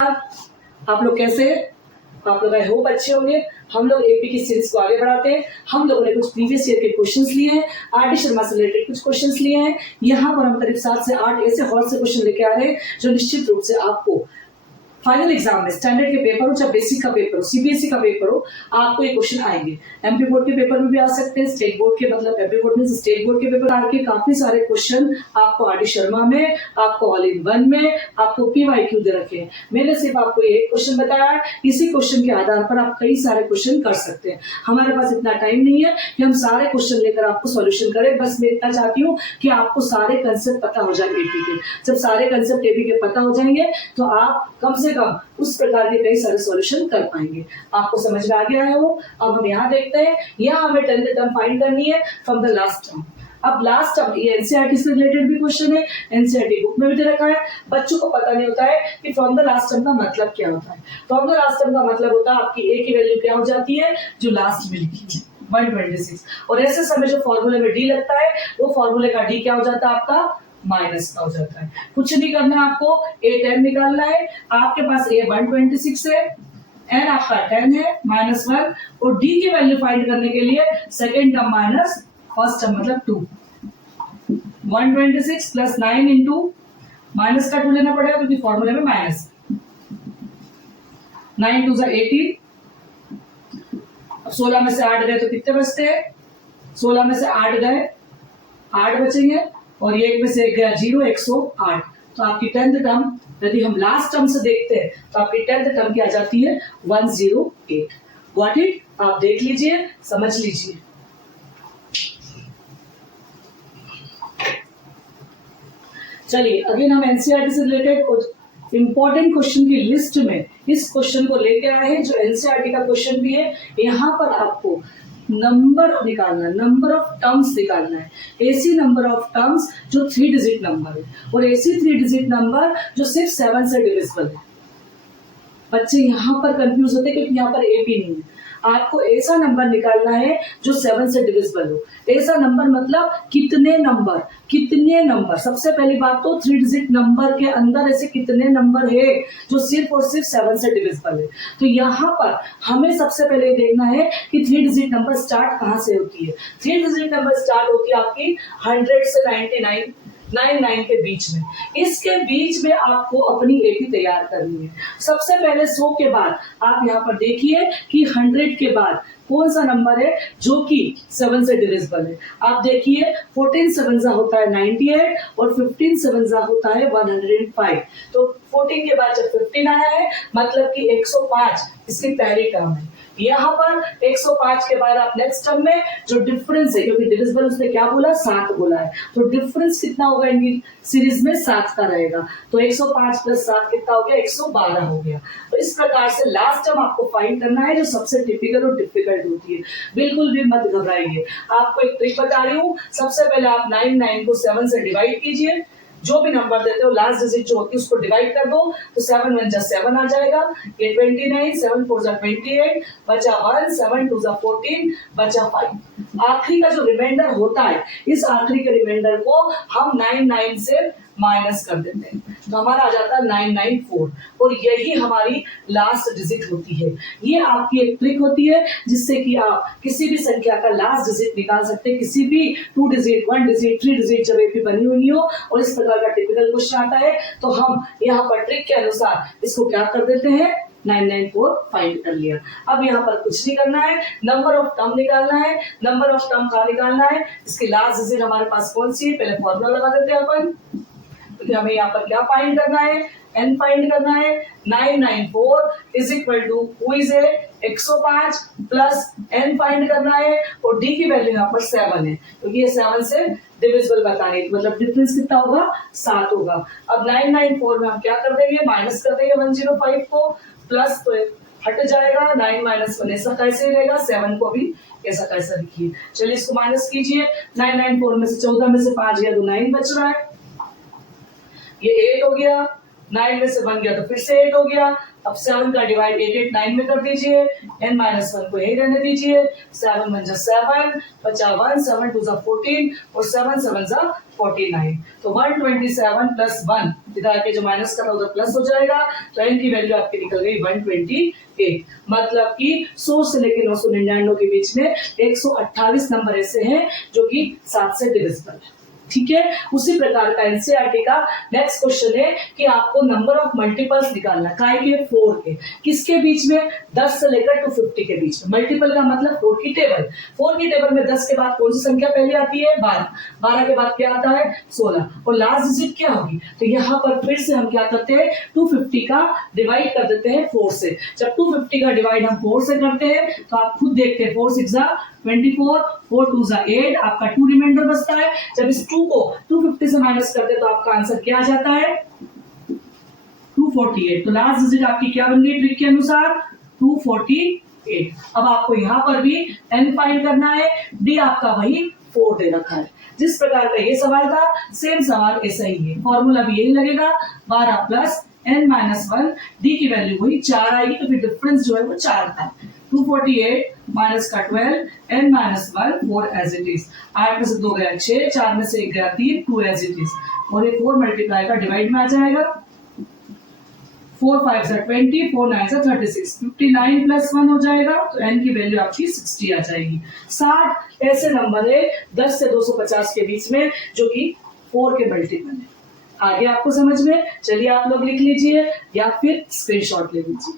आप लोग कैसे? आप लोग आई होप अच्छे होंगे। हम लोग एपी की सीरीज को आगे बढ़ाते हैं। हम लोगों ने कुछ प्रीवियस ईयर के क्वेश्चंस लिए हैं, आर.डी. शर्मा से रिलेटेड कुछ क्वेश्चंस लिए हैं। यहाँ पर हम करीब 7 से 8 ऐसे हॉल से क्वेश्चन लेके आ रहे हैं जो निश्चित रूप से आपको फाइनल एग्जाम में स्टैंडर्ड के पेपर हो, चाहे बेसिक का पेपर हो, सीबीएसई का पेपर हो, आपको ये क्वेश्चन आएंगे। एमपी बोर्ड के पेपर में भी आ सकते हैं, स्टेट बोर्ड के मतलब एमपी बोर्ड में स्टेट बोर्ड के पेपर आके काफी सारे क्वेश्चन आपको आर.डी. शर्मा में, आपको ऑल इन वन में, आपको पीवाईक्यू दे रखे हैं। मैंने सिर्फ आपको एक क्वेश्चन बताया, इसी क्वेश्चन के आधार पर आप कई सारे क्वेश्चन कर सकते हैं। हमारे पास इतना टाइम नहीं है कि हम सारे क्वेश्चन लेकर आपको सॉल्यूशन करें। बस मैं इतना चाहती हूँ कि आपको सारे कंसेप्ट पता हो जाए एपी के। जब सारे कंसेप्ट एपी के पता हो जाएंगे तो आप कम से कम उस प्रकार के कई सारे सॉल्यूशन कर पाएंगे। आपको समझ में आ गया है वो? अब हम यहाँ देखते हैं, यहाँ हमें 10th टर्म फाइंड करनी है फ्रॉम द लास्ट टर्म। अब लास्ट टर्म ये एनसीईआरटी से रिलेटेड भी क्वेश्चन है, एनसीईआरटी बुक में भी दे रखा है। बच्चों को पता नहीं होता है कि फ्रॉम द लास्ट टर्म का मतलब क्या होता है। फ्रॉम द लास्ट टर्म का मतलब होता है आपकी ए की वैल्यू क्या हो जाती है, जो लास्ट में लिखी है 126, और ऐसे समय जो फॉर्मूले में डी लगता है वो फॉर्मूले का डी क्या हो जाता है आपका माइनस का हो जाता है। कुछ नहीं करना है, आपको ए 10 निकालना है। आपके पास ए 126 है, एन आपका 10 है, -1, और डी की वैल्यू फाइंड करने के लिए second term minus first term मतलब 2। 126 प्लस 9 इंटू माइनस का 2 लेना पड़ेगा क्योंकि फॉर्मूले में माइनस। 9 2 18। अब 16 में से 8 गए तो कितने बचते हैं? 16 में से 8 गए, 8 बचेंगे, और ये 1 में से 1 गया 0, 108। तो आपकी 10th टर्म, यदि हम लास्ट टर्म से देखते हैं तो आपकी 10th टर्म क्या आ जाती है 108। Got it? आप देख लीजिए, समझ लीजिए। चलिए अगेन हम एनसीईआरटी से रिलेटेड इंपॉर्टेंट क्वेश्चन की लिस्ट में इस क्वेश्चन को लेके आए हैं जो एनसीईआरटी का क्वेश्चन भी है। यहाँ पर आपको नंबर निकालना, नंबर ऑफ टर्म्स निकालना है। ऐसी नंबर ऑफ टर्म्स जो 3 डिजिट नंबर है, और ऐसी 3 डिजिट नंबर जो सिर्फ 7 से डिविजिबल है। बच्चे यहाँ पर कंफ्यूज होते हैं क्योंकि यहाँ पर ए भी नहीं है। आपको ऐसा नंबर निकालना है जो 7 से डिविजिबल हो। ऐसा नंबर मतलब कितने नंबर, कितने नंबर। सबसे पहली बात तो 3 डिजिट नंबर के अंदर ऐसे कितने नंबर है जो सिर्फ और सिर्फ 7 से डिविजिबल है। तो यहाँ पर हमें सबसे पहले देखना है कि 3 डिजिट नंबर स्टार्ट कहाँ से होती है। 3 डिजिट नंबर स्टार्ट होती है आपकी 100 से 99 के बीच में। इसके बीच में आपको अपनी एपी तैयार करनी है। सबसे पहले 100 के बाद आप यहाँ पर देखिए कि 100 के बाद कौन सा नंबर है जो कि 7 से डिविजिबल है। आप देखिए 14 7 होता है 98, और 15 7 होता है 105। तो 14 के बाद जब 15 आया है मतलब कि 105 इसकी पहली टर्म है। यहाँ पर 105 के बाद आप नेक्स्ट टर्म में जो डिफरेंस है, क्योंकि डिविजिबल उसने क्या बोला 7 बोला है, तो डिफरेंस कितना होगा इनकी सीरीज में 7 का रहेगा। तो 105 प्लस 7 कितना हो गया 112 हो गया। तो इस प्रकार से लास्ट टर्म आपको फाइंड करना है जो सबसे टिपिकल और डिफिकल्ट होती है। बिल्कुल भी मत घबराइए, आपको एक ट्रिक बता रही हूँ। सबसे पहले आप 99 को 7 से डिवाइड कीजिए। जो भी नंबर देते हो लास्ट डिजिट जो होती है उसको डिवाइड कर दो, तो 7 1 जा 7 आ जाएगा। ये 29, 7 4 जा 28, बचा 1, 7 2 जा 14, बचा 5। आखिरी का जो रिमाइंडर होता है, इस आखिरी के रिमाइंडर को हम 99 से माइनस कर देते हैं, तो हमारा आ जाता है 994, और यही हमारी लास्ट डिजिट होती है। ये आपकी एक ट्रिक होती है जिससे कि आप किसी भी संख्या का लास्ट डिजिट निकाल सकते हैं। किसी भी 2 डिजिट, 1 डिजिट, 3 डिजिट जब एपी बनी हुई हो और इस प्रकार का टिपिकल क्वेश्चन आता है तो हम यहाँ पर ट्रिक के अनुसार इसको क्या कर देते हैं 994 फाइंड कर लिया। अब यहाँ पर कुछ नहीं करना है, नंबर ऑफ टर्म निकालना है। नंबर ऑफ टर्म कहाँ निकालना है, इसकी लास्ट डिजिट हमारे पास कौन सी है, पहले फॉर्मूला लगा देते हैं अपन। तो हमें यहाँ पर क्या फाइंड करना है, n फाइंड करना है। 994 is equal to who is 105 plus n find करना है, और d की वैल्यू यहाँ पर 7 है क्योंकि ये 7 से डिविजिबल बताने, मतलब डिफरेंस कितना होगा 7 होगा। अब 994 में हम क्या कर देंगे, माइनस कर देंगे 105 को, प्लस तो हट जाएगा, 9 - 1 ऐसा कैसे रहेगा, 7 को भी ऐसा कैसा लिखिए। चलिए इसको माइनस कीजिए। 994 में से 14 में से 5 गया तो 9 बच रहा है, ये 8 हो गया। 9 में से 1 गया तो फिर से 8 हो गया। अब 7 का डिवाइड 8 9 में कर दीजिए, n-1 को यही रहने दीजिए। 7 1 जा 7, बचा 1, 7 2 जा 14 और 7 7 जा 49। तो 127 प्लस 1 इधर आके जो माइनस कर रहा उधर प्लस हो जाएगा, तो n की वैल्यू आपकी निकल गई 128। मतलब कि 100 से लेकर 999 के बीच में 128 नंबर ऐसे हैं जो कि 7 से डिविजिबल है। ठीक है, उसी प्रकार का एनसीईआरटी का नेक्स्ट क्वेश्चन है कि आपको नंबर ऑफ मल्टीपल्स निकालना काय के 4 के, किसके बीच में 10 से लेकर 250 के बीच में। मल्टीपल का मतलब 4 की टेबल, 4 की टेबल में 10 के बाद कौन सी संख्या पहले आती है 12, 12 के बाद क्या आता है 16 और लास्ट डिजिट क्या होगी। तो यहाँ पर फिर से हम क्या करते हैं 250 का डिवाइड कर देते हैं 4 से। जब 250 का डिवाइड हम 4 से करते हैं तो आप खुद देखते हैं 4 6 जा 24, 4 2 जा 8, आपका 2 रिमाइंडर बचता है। जब इस 2 को 250 से माइनस करते तो आपका आंसर क्या आ जाता है 248। तो लास्ट डिजिट आपकी क्या बन गई ट्रिक के अनुसार 248। अब आपको यहाँ पर भी n फाइंड करना है, d आपका वही 4 दे रखा है। जिस प्रकार का ये सवाल था सेम सवाल ऐसा ही है, फॉर्मूला भी यही लगेगा 12 प्लस n-1, d की वैल्यू वही 4 आएगी, तो फिर डिफरेंस जो है वो 4 था। 248 माइनस का 12, n-1 4 एज इट इज। 8 में से 2 गया 6, 4 में से 1 गया 3, 2 एज इट इज। और ये 4 मल्टीप्लाई का डिवाइड में आ जाएगा, 4 5 से 20, 4 9 से 36, 59 प्लस 1 हो जाएगा, तो n की वैल्यू आपकी 60 आ जाएगी। 60 ऐसे नंबर है 10 से 250 के बीच में जो कि 4 के मल्टीपल है। आगे आपको समझ में, चलिए आप लोग लिख लीजिए या फिर स्क्रीनशॉट ले लीजिए।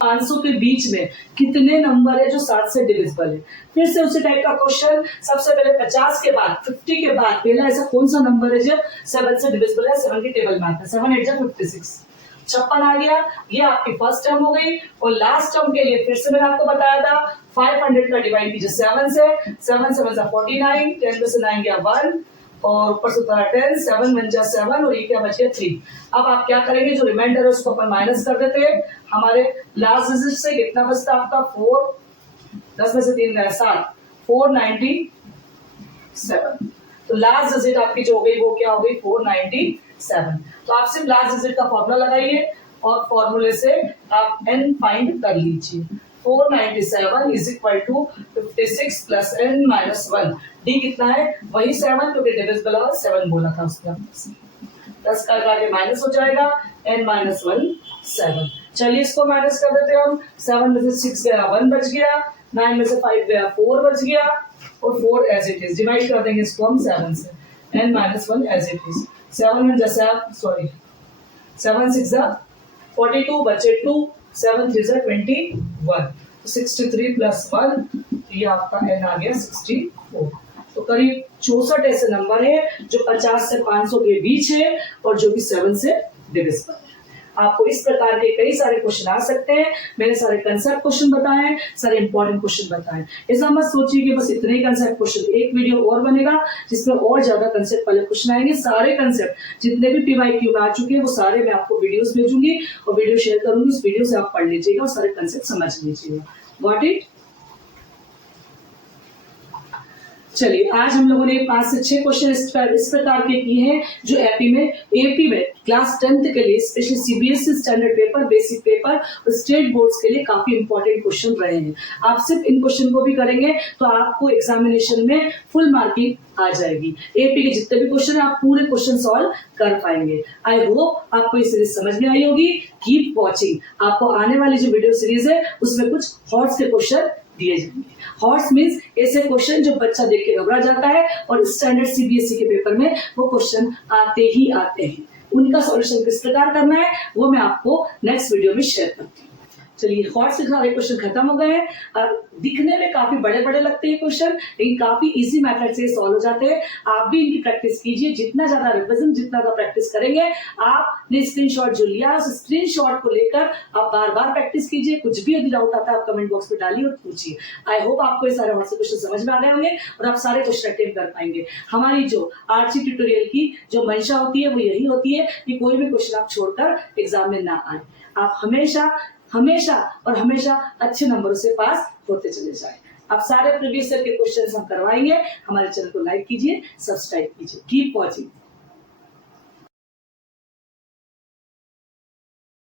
500 के बीच में कितने नंबर है जो 7 से डिविजिबल है। फिर से उसी टाइप का क्वेश्चन, सबसे पहले 50 के बाद 50 के बाद पहला ऐसा कौन सा नंबर है जो 7 से डिविजिबल है। 7 की टेबल में आता है, 7 8 जा 56, 56 आ गया। ये आपकी फर्स्ट टर्म हो गई। और लास्ट टर्म के लिए फिर से मैंने आपको बताया था 500 का डिवाइड कीजिए 7 से, 7 7 जा 49, 10 में से 9 गया 1 और ऊपर से 10, 7 1 जा 7 और ये क्या बच गया 3। अब आप क्या करेंगे, जो रिमाइंडर है उसको अपन माइनस कर देते हैं। हमारे लास्ट डिजिट से कितना बचता आपका 4, 10 में से 3 गया 7, 497। तो लास्ट डिजिट आपकी जो हो गई वो क्या हो गई 497। तो आप सिर्फ लास्ट डिजिट का फॉर्मूला लगाइए और फॉर्मूले से आप n फाइंड कर लीजिए। 497 is equal to 56 plus n-1। d कितना है वही 7, क्योंकि डिविजिबल और 7 बोला था उसके अंदर। 10 का आगे माइनस हो जाएगा, n-1 7। चलिए इसको माइनस कर देते हैं हम। 7 में से 6 गया 1 बच गया, 9 में से 5 गया 4 बच गया और 4 एज इट इज। डिवाइड कर देंगे इसको हम 7 से, n-1 एज इट इज। 7 1 जा 7 6 जा 42 बचे 2, 7 3 जा 21, 63 प्लस 1, ये आपका n आ गया 64। तो करीब 64 ऐसे नंबर है जो 50 से 500 के बीच है और जो कि 7 से डिविजिबल है। आपको इस प्रकार के कई सारे क्वेश्चन आ सकते हैं। मैंने सारे कंसेप्ट क्वेश्चन बताए, सारे इंपॉर्टेंट क्वेश्चन बताए। ऐसा मत सोचिए कि बस इतने ही कंसेप्ट क्वेश्चन, एक वीडियो और बनेगा जिसमें और ज्यादा कंसेप्ट वाले क्वेश्चन आएंगे। सारे कंसेप्ट जितने भी PYQ में आ चुके हैं वो सारे मैं आपको वीडियोस भेजूंगी और वीडियो शेयर करूंगी। उस वीडियो से आप पढ़ लीजिएगा और सारे कंसेप्ट समझ लीजिएगा। Got it? चलिए आज हम लोगों ने 5 से 6 क्वेश्चन इस प्रकार के किए हैं जो एपी में क्लास 10th के लिए special CBSE standard paper, basic paper और स्टेट बोर्ड्स के लिए काफी इंपॉर्टेंट क्वेश्चन रहे हैं। आप सिर्फ इन क्वेश्चन को भी करेंगे तो आपको एग्जामिनेशन में फुल मार्किंग आ जाएगी। एपी के जितने भी क्वेश्चन है आप पूरे क्वेश्चन सॉल्व कर पाएंगे। आई होप आपको ये सीरीज समझ में आई होगी। कीप वॉचिंग, आपको आने वाली जो वीडियो सीरीज है उसमें कुछ हॉट्स के क्वेश्चन दिए जाएंगे। हॉट्स मींस ऐसे क्वेश्चन जो बच्चा देख के घबरा जाता है और स्टैंडर्ड CBSE के पेपर में वो क्वेश्चन आते ही आते हैं। उनका सॉल्यूशन किस प्रकार करना है वो मैं आपको नेक्स्ट वीडियो में शेयर करती हूँ। चलिए हॉट से सारे क्वेश्चन खत्म हो गए हैं। दिखने में काफी बड़े बड़े लगते हैं क्वेश्चन, लेकिन काफी इजी मेथड से सॉल्व हो जाते हैं। आप भी इनकी प्रैक्टिस कीजिए। जितना ज्यादा रिवीजन, जितना ज्यादा प्रैक्टिस करेंगे, आपने स्क्रीनशॉट जो लिया उस स्क्रीनशॉट को लेकर आप बार बार प्रैक्टिस कीजिए। कुछ भी यदि डाउट आता है आप कमेंट बॉक्स में डालिए और पूछिए। आई होप आपको ये सारे हॉट से क्वेश्चन समझ में आ गए होंगे और आप सारे क्वेश्चन अटेम्प्ट कर पाएंगे। हमारी जो RC ट्यूटोरियल की जो मंशा होती है वो यही होती है कि कोई भी क्वेश्चन आप छोड़कर एग्जाम में ना आए। आप हमेशा हमेशा और हमेशा अच्छे नंबरों से पास होते चले जाएं। आप सारे प्रीवियस ईयर के क्वेश्चंस हम करवाएंगे। हमारे चैनल को लाइक कीजिए, सब्सक्राइब कीजिए। Keep watching.